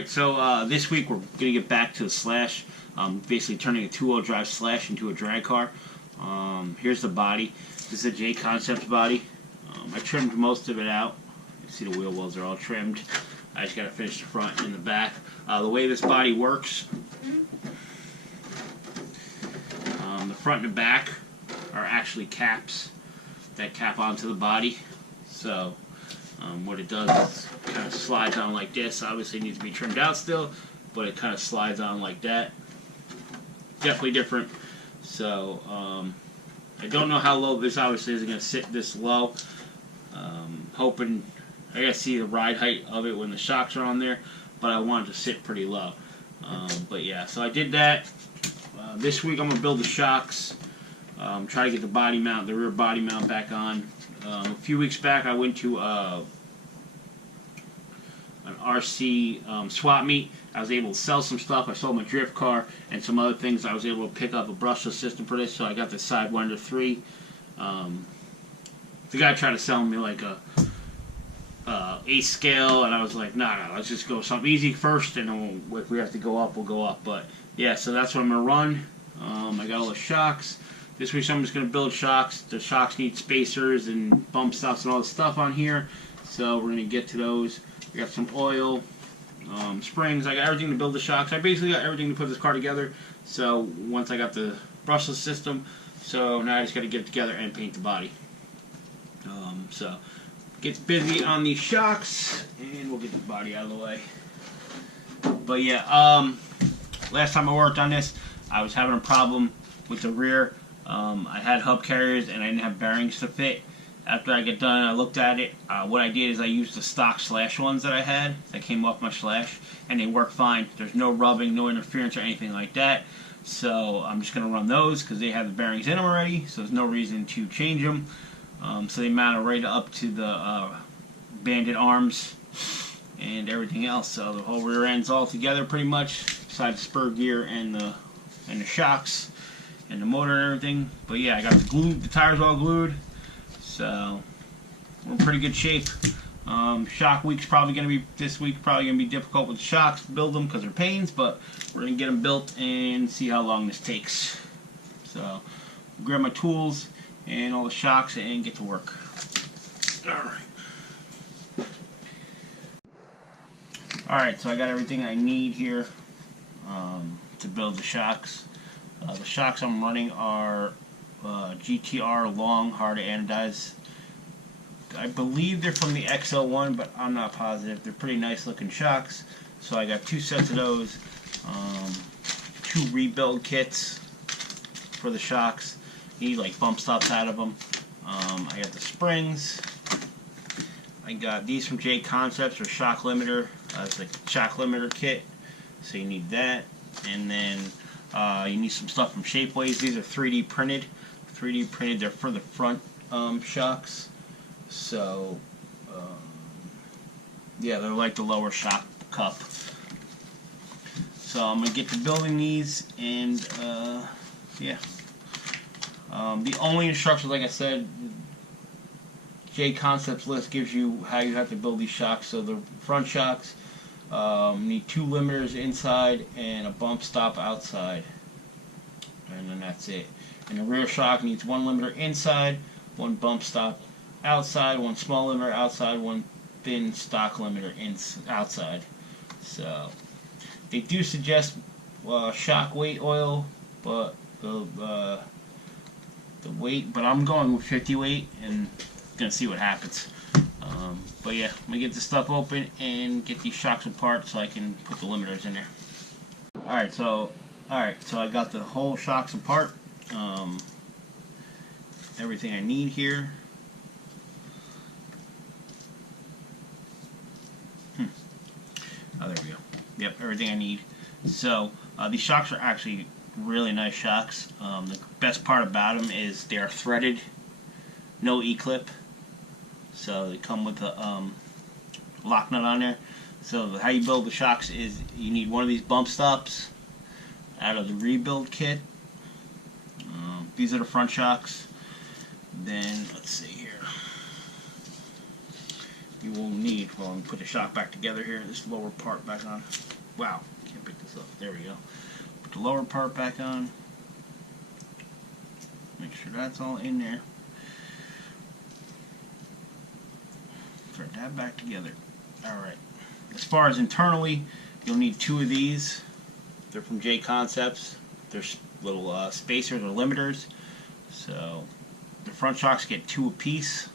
Alright, so this week we're going to get back to the Slash, basically turning a two-wheel drive Slash into a drag car. Here's the body. This is a J Concepts body. I trimmed most of it out. You see the wheel wells are all trimmed. I just got to finish the front and the back. The way this body works, the front and the back are actually caps that cap onto the body. So what it does is kind of slides on like this. Obviously it needs to be trimmed out still, but it kind of slides on like that. Definitely different. So I don't know how low this obviously isn't going to sit this low. Hoping I got to see the ride height of it when the shocks are on there, but I want it to sit pretty low. But yeah, so I did that. This week I'm going to build the shocks. Try to get the body mount, the rear body mount back on. A few weeks back I went to an RC swap meet. I was able to sell some stuff. I sold my drift car and some other things. I was able to pick up a brushless system for this, so I got the Sidewinder 3. The guy tried to sell me like a 8 scale, and I was like, nah, let's just go something easy first, and then if we have to go up, we'll go up. But yeah, so that's what I'm going to run. I got all the shocks. This week I'm just going to build shocks. The shocks need spacers and bump stops and all the stuff on here, so we're going to get to those. We got some oil, springs. I got everything to build the shocks. I basically got everything to put this car together. So once I got the brushless system, so now I just got to get it together and paint the body. So get busy on these shocks, and we'll get the body out of the way. But yeah, last time I worked on this, I was having a problem with the rear. I had hub carriers and I didn't have bearings to fit. After I get done, I looked at it. What I did is I used the stock Slash ones that I had that came off my Slash, and they work fine. There's no rubbing, no interference or anything like that. So I'm just going to run those because they have the bearings in them already, so there's no reason to change them. So they mount right up to the banded arms and everything else. So the whole rear end's all together pretty much, besides the spur gear and the shocks and the motor and everything. But yeah, I got the tires all glued, so we're in pretty good shape. Shock week's probably going to be, this week probably going to be difficult with the shocks to build them because they're pains, but we're going to get them built and see how long this takes. So grab my tools and all the shocks and get to work. Alright, so I got everything I need here to build the shocks. The shocks I'm running are GTR long hard anodized. I believe they're from the XL1, but I'm not positive. They're pretty nice looking shocks. So I got 2 sets of those, 2 rebuild kits for the shocks. Need like bump stops out of them. I got the springs. I got these from J Concepts or shock limiter. It's a shock limiter kit, so you need that. And then you need some stuff from Shapeways. These are 3D printed. 3D printed. They're for the front shocks. So yeah, they're like the lower shock cup. So I'm gonna get to building these, and yeah. The only instructions, like I said, J Concepts list gives you how you have to build these shocks. So the front shocks need 2 limiters inside and a bump stop outside, and then that's it. And the rear shock needs 1 limiter inside, 1 bump stop outside, 1 small limiter outside, 1 thin stock limiter outside. So they do suggest shock weight oil, but the weight, but I'm going with 50 weight and gonna see what happens. But yeah, I'm gonna get this stuff open and get these shocks apart so I can put the limiters in there. Alright, so I got the whole shocks apart. Everything I need here. Oh, there we go. Yep, everything I need. So these shocks are actually really nice shocks. The best part about them is they are threaded, no E-clip. So they come with a lock nut on there. So how you build the shocks is you need one of these bump stops out of the rebuild kit. These are the front shocks. Then let's see here. you will need, well, let me put the shock back together here, this lower part back on. Wow, can't pick this up. There we go. Put the lower part back on. Make sure that's all in there. Thread that back together. Alright. As far as internally, you'll need 2 of these. They're from J Concepts. They're little spacers or limiters. So the front shocks get 2 apiece.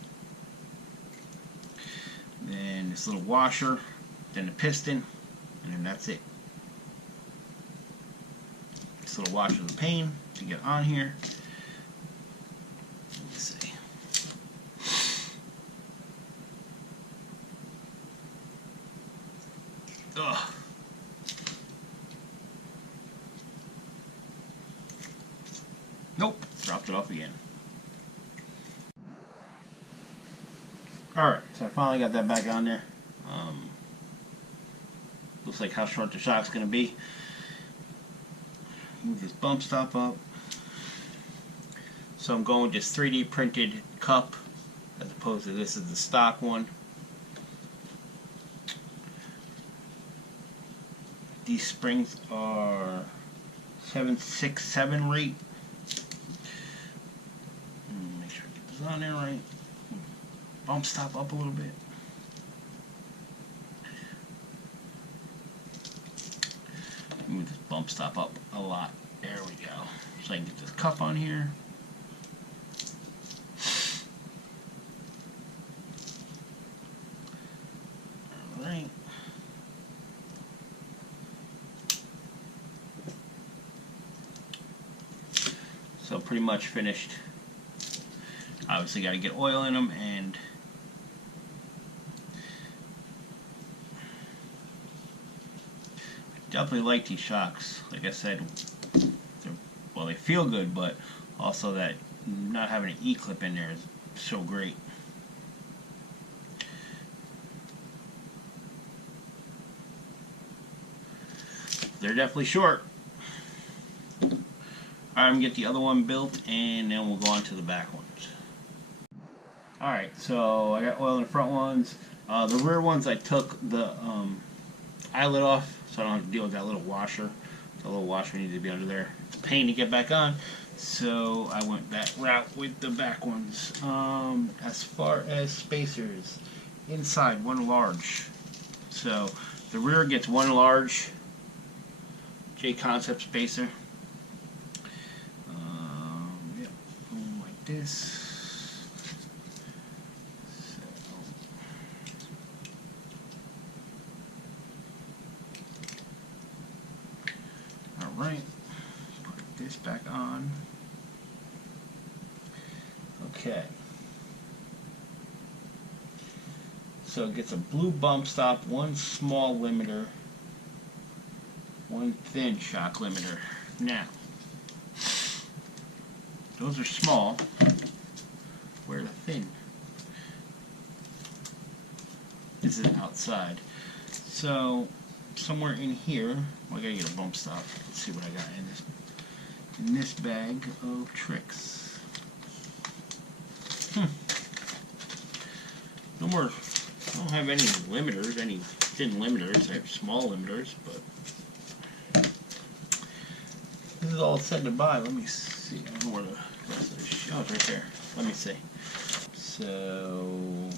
Then this little washer, then the piston, and then that's it. This little washer is a pain to get on here. Let me see. Ugh. Nope, dropped it off again. Alright, so I finally got that back on there. Looks like how short the shock's going to be. Move this bump stop up. So I'm going with this 3D printed cup as opposed to this is the stock one. These springs are 767 rate. Make sure I get this on there right. Bump stop up a little bit. Move this bump stop up a lot. There we go. So I can get this cup on here. Alright. So pretty much finished. Obviously got to get oil in them, and definitely like these shocks. Like I said, well, they feel good, but also that not having an E-clip in there is so great. They're definitely short. Alright, I'm going to get the other one built, and then we'll go on to the back ones. Alright, so I got oil in the front ones. The rear ones, I took the eyelet off, so I don't have to deal with that little washer. The little washer needs to be under there. It's a pain to get back on, so I went that route with the back ones. As far as spacers, inside, 1 large. So the rear gets 1 large J Concept spacer. Yep, boom, like this. Alright, put this back on. Okay. So it gets a blue bump stop, 1 small limiter, 1 thin shock limiter. Now, those are small. Where are the thin? This is outside. So somewhere in here, well, I gotta get a bump stop. Let's see what I got in this bag of tricks. No more. I don't have any limiters, any thin limiters. I have small limiters, but this is all said goodbye. Let me see. I don't know where the rest of this. Oh, it's right there. Let me see. So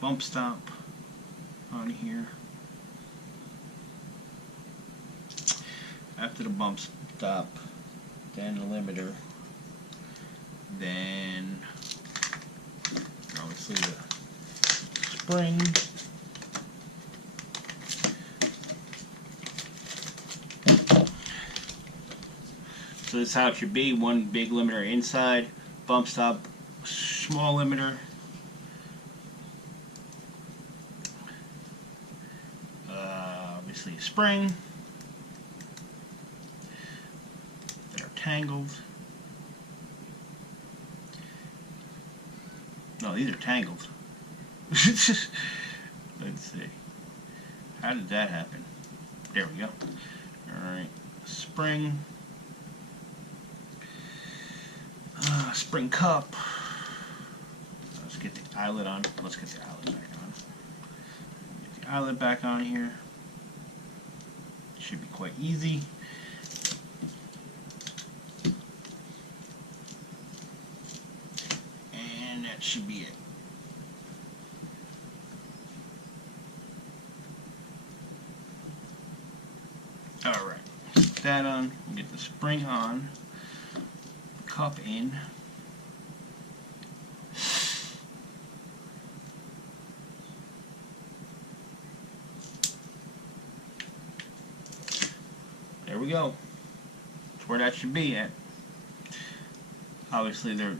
bump stop on here. After the bump stop, then the limiter, then obviously the spring, so this is how it should be. 1 big limiter inside, bump stop, small limiter, obviously a spring. Tangled. No, these are tangled. Let's see. How did that happen? There we go. Alright. Spring. Spring cup. Let's get the eyelet on. Let's get the eyelet back on. eyelet back on here. Should be quite easy. And that should be it. Alright, put that on. We'll get the spring on. The cup in. There we go. That's where that should be at. Obviously they're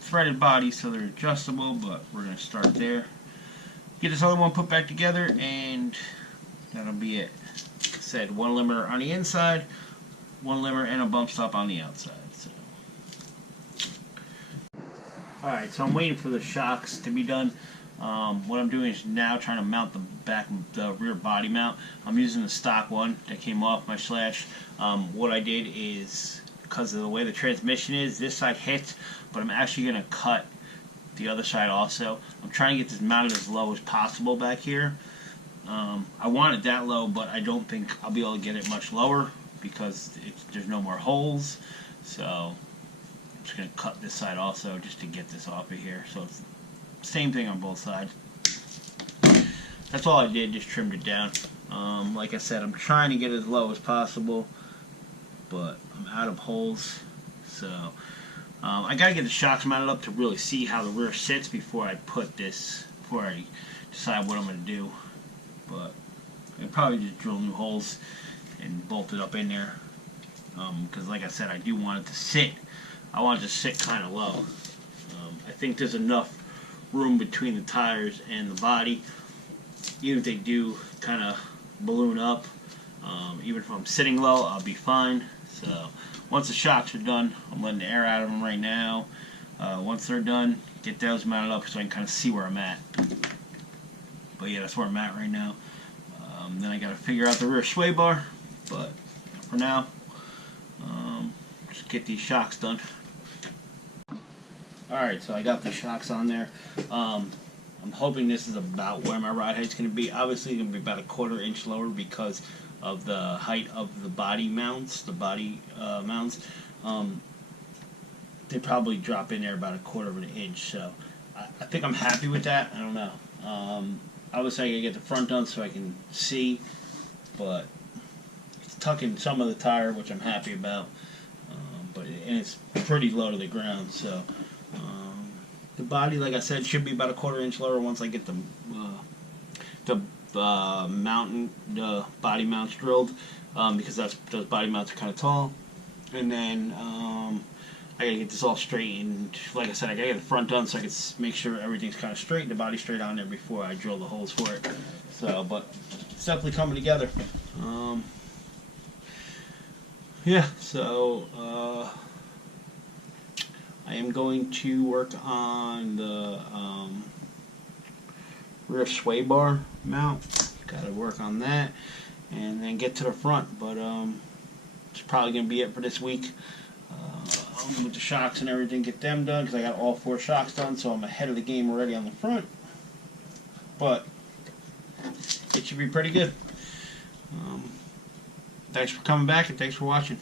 threaded bodies, so they're adjustable, but we're going to start there. Get this other one put back together, and that'll be it. Like I said, one limiter on the inside, one limiter and a bump stop on the outside. So. Alright, so I'm waiting for the shocks to be done. What I'm doing is now trying to mount the rear body mount. I'm using the stock one that came off my Slash. What I did is, because of the way the transmission is, this side hits, but I'm actually going to cut the other side also. I'm trying to get this mounted as low as possible back here. I want it that low, but I don't think I'll be able to get it much lower because there's no more holes. So I'm just going to cut this side also just to get this off of here. So it's same thing on both sides. That's all I did, just trimmed it down. Like I said, I'm trying to get it as low as possible, but I'm out of holes. So I gotta get the shocks mounted up to really see how the rear sits before I decide what I'm gonna do. But I'll probably just drill new holes and bolt it up in there. Because like I said, I do want it to sit. I want it to sit kind of low. I think there's enough room between the tires and the body. Even if they do kind of balloon up, even if I'm sitting low, I'll be fine. So once the shocks are done, I'm letting the air out of them right now. Once they're done, get those mounted up so I can kind of see where I'm at. But yeah, that's where I'm at right now. Then I got to figure out the rear sway bar, but for now, just get these shocks done. Alright, so I got the shocks on there. I'm hoping this is about where my ride height's going to be. Obviously, it's going to be about a 1/4 inch lower because of the height of the body mounts. They probably drop in there about a 1/4 of an inch. So I think I'm happy with that. I don't know. Obviously, I got to get the front done so I can see, but it's tucking some of the tire, which I'm happy about. And it's pretty low to the ground, so. The body, like I said, should be about a 1/4 inch lower once I get the body mounts drilled, because those body mounts are kind of tall. And then I gotta get this all straightened. Like I said, I gotta get the front done so I can make sure everything's kind of straight, the body's straight on there before I drill the holes for it. So, but it's definitely coming together. Yeah, so I am going to work on the rear sway bar mount. Got to work on that and then get to the front. But it's probably going to be it for this week. With the shocks and everything, get them done because I got all 4 shocks done, so I'm ahead of the game already on the front. But it should be pretty good. Thanks for coming back and thanks for watching.